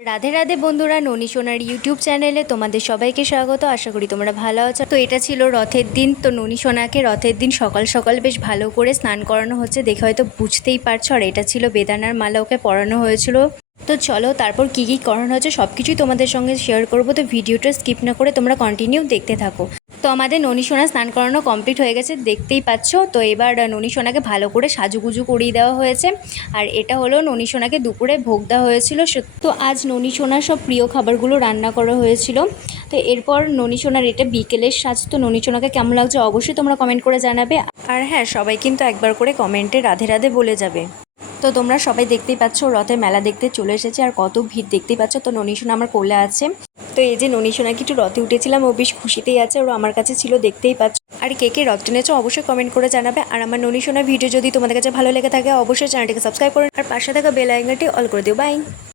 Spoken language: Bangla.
রাধে রাধে বন্ধুরা, ননী সোনার ইউটিউব চ্যানেলে তোমাদের সবাইকে স্বাগত। আশা করি তোমরা ভালো আছো। তো এটা ছিল রথের দিন। তো ননী সোনাকে রথের দিন সকাল সকাল বেশ ভালো করে স্নান করানো হচ্ছে, দেখে হয়তো বুঝতেই পারছো। আর এটা ছিল বেদানার মালা ওকে পরানো হয়েছিল। তো চলো তারপর কী কী করানো হচ্ছে সব কিছুই তোমাদের সঙ্গে শেয়ার করবো। তো ভিডিওটা স্কিপ না করে তোমরা কন্টিনিউ দেখতে থাকো। তো আমাদের ননী সোনা স্নান করানো কমপ্লিট হয়ে গেছে, দেখতেই পাচ্ছ। তো এবার ননী সোনাকে ভালো করে সাজুগুজু করিয়ে দেওয়া হয়েছে। আর এটা হলো ননী সোনাকে দুপুরে ভোগ দেওয়া হয়েছিল। তো আজ ননী সোনার সব প্রিয় খাবারগুলো রান্না করা হয়েছিল। তো এরপর ননী সোনার এটা বিকেলের সাজ। তো ননী সোনাকে কেমন লাগছে অবশ্যই তোমরা কমেন্ট করে জানাবে। আর হ্যাঁ, সবাই কিন্তু একবার করে কমেন্টে রাধে রাধে বলে যাবে। তো তোমরা সবাই দেখতেই পাচ্ছ রথের মেলা দেখতে চলে এসেছে, আর কত ভিড় দেখতেই পাচ্ছ। তো ননী সোনা আমার কোলে আছে। তো এই যে ননী সোনাকে একটু রথে উঠেছিলাম, ও বেশ খুশিতেই আছে, ওরা আমার কাছে ছিল, দেখতেই পাচ্ছ। আর কে কে রথ টেনেছো অবশ্যই কমেন্ট করে জানাবে। আর আমার ননী সোনার ভিডিও যদি তোমাদের কাছে ভালো লেগে থাকে অবশ্যই চ্যানেলটিকে সাবস্ক্রাইব করুন, আর পাশে থাকা বেল আইকনটি অল করে দিও। বাই।